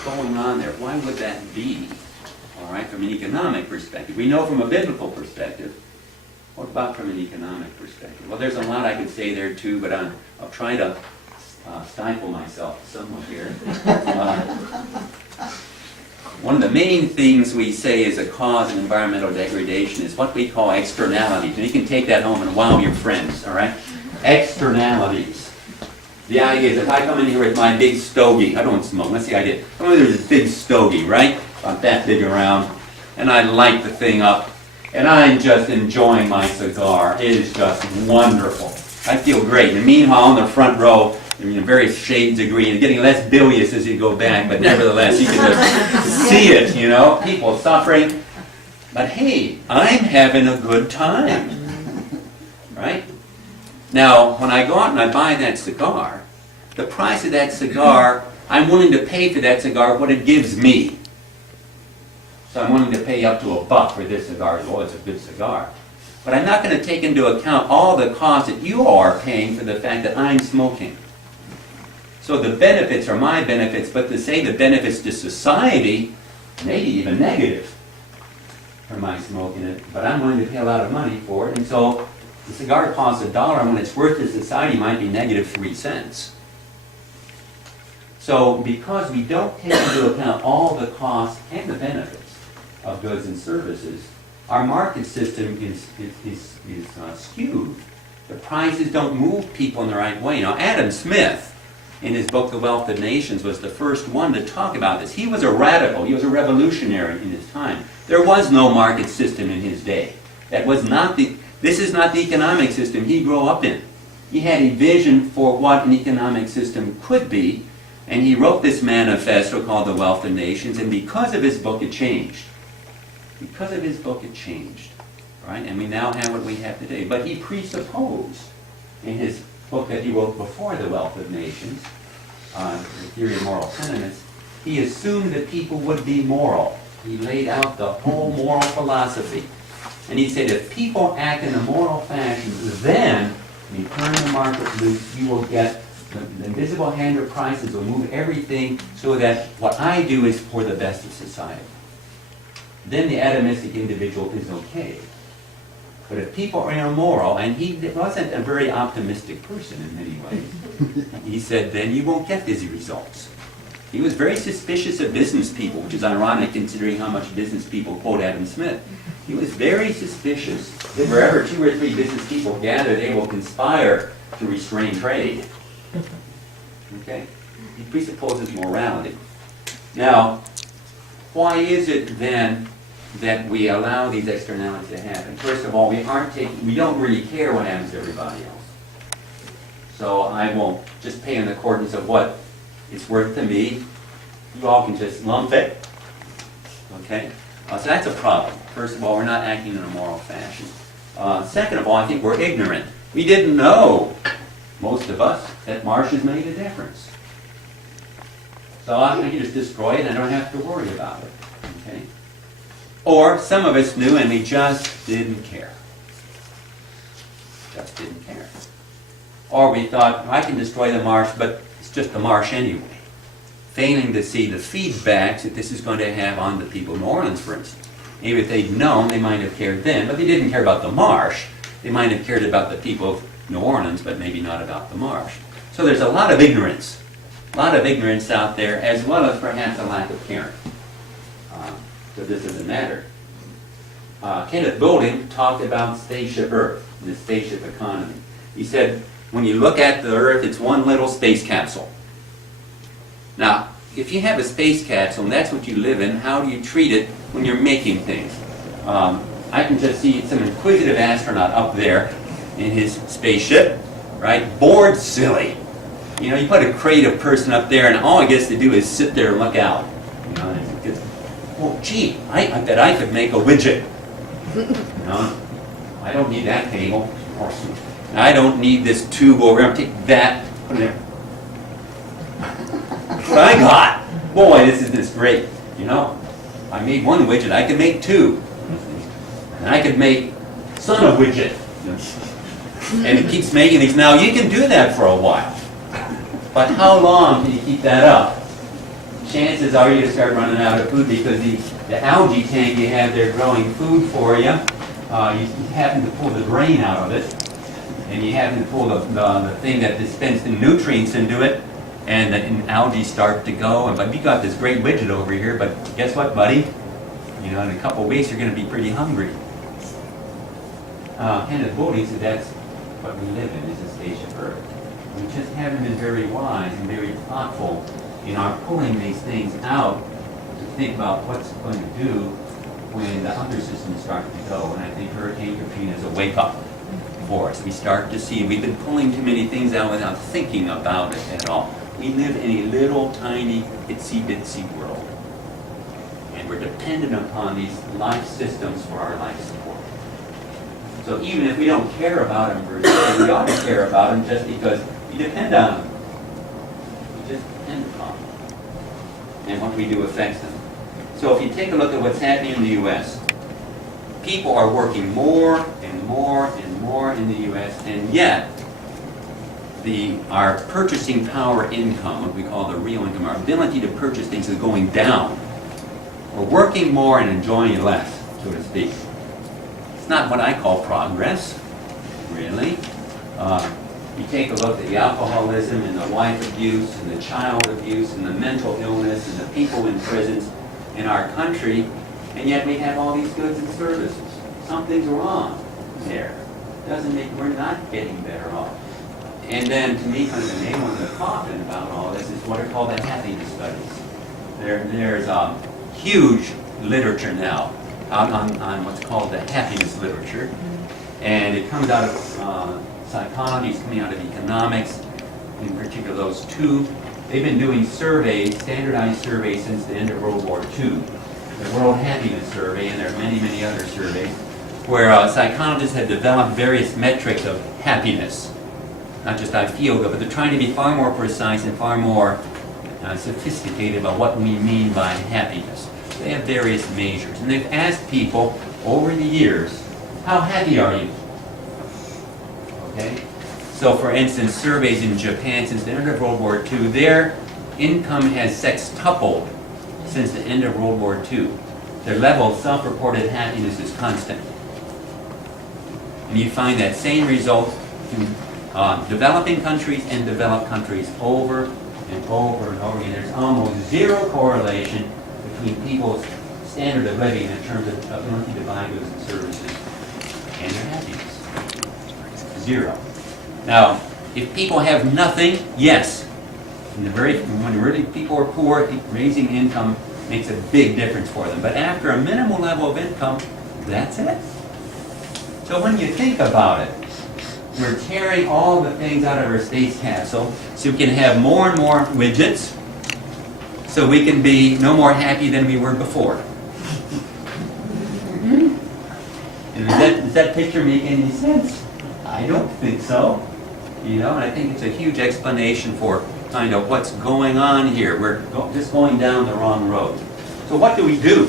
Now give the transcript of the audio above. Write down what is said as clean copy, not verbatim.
what's going on there? Why would that be? All right, from an economic perspective. We know from a biblical perspective. What about from an economic perspective? Well, there's a lot I could say there too, but I'll try to stifle myself somewhat here. One of the main things we say is a cause of environmental degradation is what we call externalities. And you can take that home and wow your friends, all right? Externalities. The idea is if I come in here with my big stogie, I don't smoke, that's the idea. Come in here with this big stogie, right? About that big around, and I light the thing up, and I'm just enjoying my cigar. It is just wonderful. I feel great. And meanwhile, in the front row, various shades of green, and getting less bilious as you go back, but nevertheless, you can just see it, you know, people suffering. But hey, I'm having a good time, right? Now, when I go out and I buy that cigar, the price of that cigar, I'm willing to pay for that cigar what it gives me. So I'm willing to pay up to $1 for this cigar. Well, it's a good cigar. But I'm not going to take into account all the costs that you are paying for the fact that I'm smoking. So the benefits are my benefits, but to say the benefits to society, maybe even negative for my smoking it, but I'm willing to pay a lot of money for it, and so the cigar costs $1, and when it's worth to society, it might be negative 3 cents. So because we don't take into account all the costs and the benefits of goods and services, our market system is skewed. The prices don't move people in the right way. Now, Adam Smith, in his book, The Wealth of Nations, was the first one to talk about this. He was a radical. He was a revolutionary in his time. There was no market system in his day. This is not the economic system he grew up in. He had a vision for what an economic system could be, and he wrote this manifesto called The Wealth of Nations, and because of his book, it changed. Because of his book, it changed. Right? And we now have what we have today. But he presupposed in his book that he wrote before The Wealth of Nations, The Theory of Moral Sentiments, he assumed that people would be moral. He laid out the whole moral philosophy. And he said if people act in a moral fashion, then when you turn the market loose, you will get the invisible hand of prices will move everything so that what I do is for the best of society. Then the atomistic individual is okay. But if people are immoral, and he wasn't a very optimistic person in many ways, he said, then you won't get these results. He was very suspicious of business people, which is ironic considering how much business people quote Adam Smith. He was very suspicious that wherever 2 or 3 business people gather, they will conspire to restrain trade. Okay? He presupposes morality. Now, why is it then that we allow these externalities to happen? First of all, we don't really care what happens to everybody else. So I won't just pay in accordance of what it's worth to me. You all can just lump it. Okay? So that's a problem. First of all, we're not acting in a moral fashion. Second of all, I think we're ignorant. We didn't know, most of us, that marshes made a difference. So I can just destroy it and I don't have to worry about it. Okay? Or some of us knew and we just didn't care. Just didn't care. Or we thought, I can destroy the marsh, but it's just the marsh anyway. Failing to see the feedbacks that this is going to have on the people of New Orleans, for instance. Maybe if they'd known, they might have cared then, but they didn't care about the marsh. They might have cared about the people of New Orleans, but maybe not about the marsh. So there's a lot of ignorance. A lot of ignorance out there, as well as perhaps a lack of caring. So this doesn't matter. Kenneth Boulding talked about spaceship Earth, the spaceship economy. He said, when you look at the Earth, it's one little space capsule. Now, if you have a space capsule and that's what you live in, how do you treat it when you're making things? I can just see some inquisitive astronaut up there in his spaceship, right? Bored silly. You know, you put a creative person up there and all he gets to do is sit there and look out. You know, and it gets, well, gee, I bet I could make a widget. You know, I don't need that cable. I don't need this tube over here. I'll take that, put it there. What I got. Boy, this is great. You know, I made one widget. I could make 2. And I could make son of widget. And it keeps making these. Now, you can do that for a while. But how long can you keep that up? chances are you're going to start running out of food because the algae tank you have there growing food for you, you happen to pull the grain out of it, and you happen to pull the thing that dispenses the nutrients into it, and the algae start to go. But you got this great widget over here, but guess what, buddy? You know, in a couple of weeks you're going to be pretty hungry. Kenneth Boulding said that's what we live in, is a stage of Earth. We just haven't been very wise and very thoughtful in our pulling these things out to think about what's going to do when the other systems start to go. And I think Hurricane Katrina is a wake-up for us. We start to see we've been pulling too many things out without thinking about it at all. We live in a little tiny itsy-bitsy world. And we're dependent upon these life systems for our life support. So even if we don't care about them, we ought to care about them just because we depend on them. We just depend upon them. And what we do affects them. So if you take a look at what's happening in the U.S., people are working more and more and more in the U.S., and yet our purchasing power income, what we call the real income, our ability to purchase things is going down. We're working more and enjoying less, so to speak. It's not what I call progress, really. You take a look at the alcoholism and the wife abuse and the child abuse and the mental illness and the people in prisons in our country, and yet we have all these goods and services. Something's wrong there. Doesn't make, we're not getting better off. And then, to me, kind of the name on the coffin about all this is what are called the happiness studies. There's huge literature now out on what's called the happiness literature, and it comes out of psychology, it's coming out of economics, in particular those two. They've been doing surveys, standardized surveys, since the end of World War II. The World Happiness Survey, and there are many, many other surveys, where psychologists have developed various metrics of happiness. Not just I feel good, but they're trying to be far more precise and far more sophisticated about what we mean by happiness. They have various measures, and they've asked people over the years, how happy are you? Okay? So for instance, surveys in Japan since the end of World War II, their income has sextupled since the end of World War II. Their level of self-reported happiness is constant. And you find that same result in developing countries and developed countries over and over and over again. There's almost zero correlation between people's standard of living in terms of ability to buy goods and services and their happiness. Zero. Now, if people have nothing, yes. When really people are poor, raising income makes a big difference for them. But after a minimal level of income, that's it. So when you think about it, we're tearing all the things out of our space capsule so we can have more and more widgets, so we can be no more happy than we were before. And does that picture make any sense? I don't think so. You know, and I think it's a huge explanation for kind of what's going on here. We're just going down the wrong road. So what do we do?